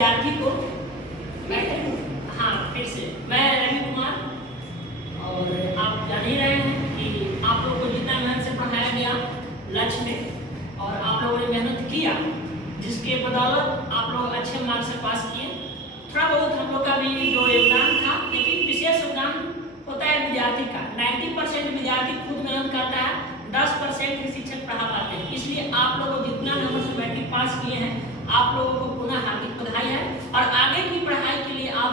विद्यार्थी को हाँ फिर से मैं रवि कुमार। और आप जान ही रहे हैं कि आप लोगों को जितना मेहनत से पढ़ाया गया लक्ष्य में और आप लोगों ने मेहनत किया, जिसके बदौलत आप लोग अच्छे मार्क्स से पास किए। थोड़ा बहुत हम लोग का भी जो योगदान था, लेकिन विशेष योगदान होता है विद्यार्थी का। 90% विद्यार्थी खुद मेहनत करता है, 10% ही शिक्षक पढ़ा पाते हैं। इसलिए आप लोग जितना नंबर से मैट्रिक पास किए हैं, आप लोगों को पुनः हार्दिक बधाई है। और आगे की पढ़ाई के लिए आप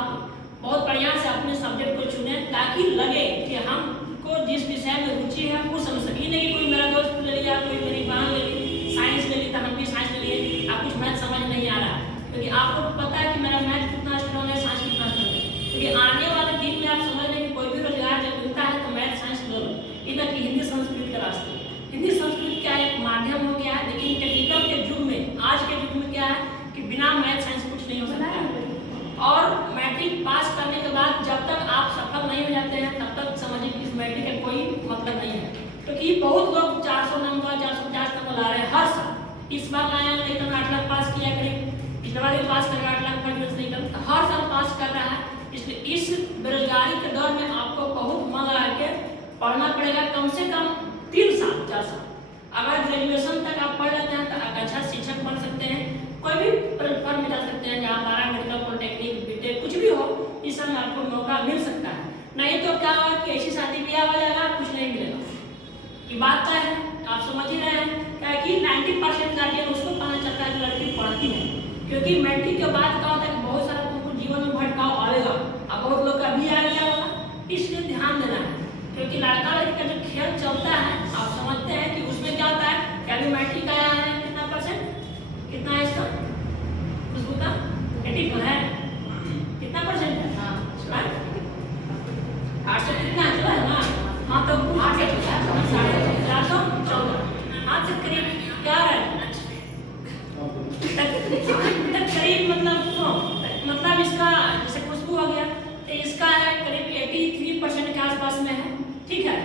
बहुत बढ़िया से अपने सब्जेक्ट को चुने, ताकि लगे कि हमको जिस विषय में रुचि है वो समझ सके। नहीं कोई मेरा दोस्त ले लिया, कोई मेरी बहन ले ली, साइंस ले ली तो हम भी साइंस ले लिए, आप कुछ मैथ समझ नहीं आ रहा, क्योंकि आपको पता है कि मेरा मैथ कितना स्ट्रॉन्ग है, साइंस कितना स्ट्रॉन्ग है। क्योंकि आने वाले दिन में आप समझ लेंगे कोई भी रोजगार जब मिलता है तो मैथ साइंस लो, इधर की हिंदी संस्कृत के रास्ते। हिंदी संस्कृत क्या एक माध्यम हो गया है, लेकिन टेक्निकल के युग में, आज के युग में क्या है कि बिना मैथ साइंस कुछ नहीं हो सकता है। और मैट्रिक पास करने के बाद जब तक आप सफल नहीं हो जाते हैं, तब तक समझिए कि इस मैट्रिक का कोई मतलब नहीं है। क्योंकि बहुत लोग 400 नंबर 450 नंबर ला रहे हैं हर साल। इस बार लाया लेकिन 8 लाख पास किया, करीब पिछले बार भी पास कर 8 लाख पर नहीं कर, हर साल पास कर रहा है। इसलिए इस बेरोजगारी के दौर में आपको बहुत मन लगा के पढ़ना पड़ेगा, कम से कम 3 साल 4 साल। अगर ग्रेजुएशन तक आप पढ़ लेते हैं तो आप अच्छा शिक्षक बन सकते हैं, कोई भी प्लेटफॉर्म में जा सकते हैं, जहाँ 12 मेडिकल पॉलिटेक्निक बीटेक कुछ भी हो, इस समय आपको मौका मिल सकता है। नहीं तो क्या होगा कि ऐसी शादी ब्याह हो जाएगा, कुछ नहीं मिलेगा। ये बात क्या है, आप समझ ही रहे हैं क्या कि 90% गार्जियन उसको पता चलता है कि लड़की पढ़ती है। क्योंकि मैट्रिक के बाद क्या होता है कि बहुत सारा तुमको जीवन में भटकाव आएगा, अब बहुत लोग का भी आ गया होगा, इसलिए ध्यान देना है। क्योंकि लड़का लड़की का जो खेल चलता है, आप समझते हैं कि उसमें क्या होता है कि अभी मैट्रिक आया है, कितना परसेंट कितना है इसका, खुशबू का 80 है, कितना परसेंट है, 8 से कितना चला है ना, हाँ तो 8 से 414, हाँ तो करीब क्या है करीब मतलब इसका जैसे खुशबू हो गया तो इसका है करीब 83% के आसपास में है। ठीक है,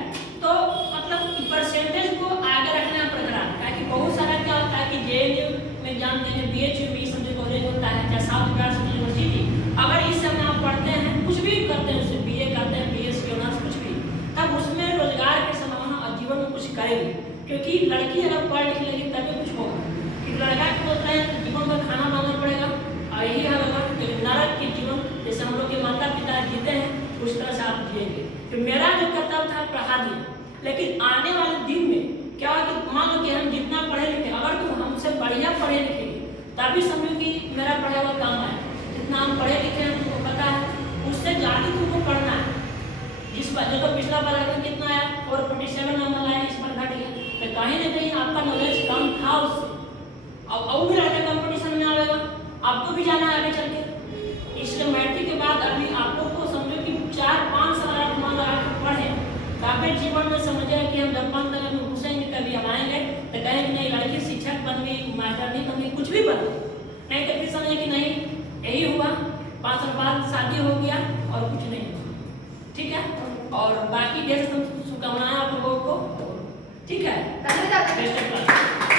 तो मतलब परसेंटेज को आगे रखना बरकरार, ताकि बहुत सारा क्या होता है कि जेएनयू में जानते हैं BHU समझे कॉलेज होता है, या साउथ बिहार यूनिवर्सिटी, अगर इस समय आप पढ़ते हैं, कुछ भी करते हैं, उससे BA करते हैं, BSc ऑनर्स कुछ भी, तब उसमें रोजगार की संभावना और जीवन में कुछ करेगी। क्योंकि लड़की अगर पढ़ लिख लेगी तभी कुछ होगा। कि लड़का को बोलते हैं तो जीवन में खाना बनाना पड़ेगा, और यही हाल होगा कि नरक के जीवन जैसे हम लोग के माता पिता जीते हैं उस तरह से आप जिएंगे। तो मेरा जो कर्तव्य था पढ़ा दिया, लेकिन आने वाले दिन में क्या है कि मान लो कि हम जितना पढ़े लिखे, अगर तुम हमसे बढ़िया पढ़े लिखेंगे तभी समझो कि मेरा पढ़ा हुआ काम आए। जितना हम पढ़े लिखे हैं तुमको पता है, उससे ज़्यादा तुमको पढ़ना है। जिस बार देखो पिछला बार अगर कितना आया 447 नंबर आया, इस बार घट गया, तो कहीं ना कहीं आपका नॉलेज कम था उससे। अब भी रहता कंपटीशन में आएगा, आपको भी जाना है आगे चल के। इसलिए मैट्रिक के बाद अभी आप लोग को समझो कि 4-5 साल आप मान लगा के पढ़े, काफी जीवन में समझे कि हम जब बंद में घुसेंगे कभी हम आएंगे तो कहेंगे नहीं लड़की शिक्षक बन गई, मास्टर नहीं बन गई, कुछ भी बन गई। नहीं तो फिर समझे कि नहीं यही हुआ, 5 साल बाद शादी हो गया और कुछ नहीं हुआ। ठीक है, और बाकी ढेर शुभकामनाएं आप लोगों को। ठीक है, बेस्ट ऑफ लक।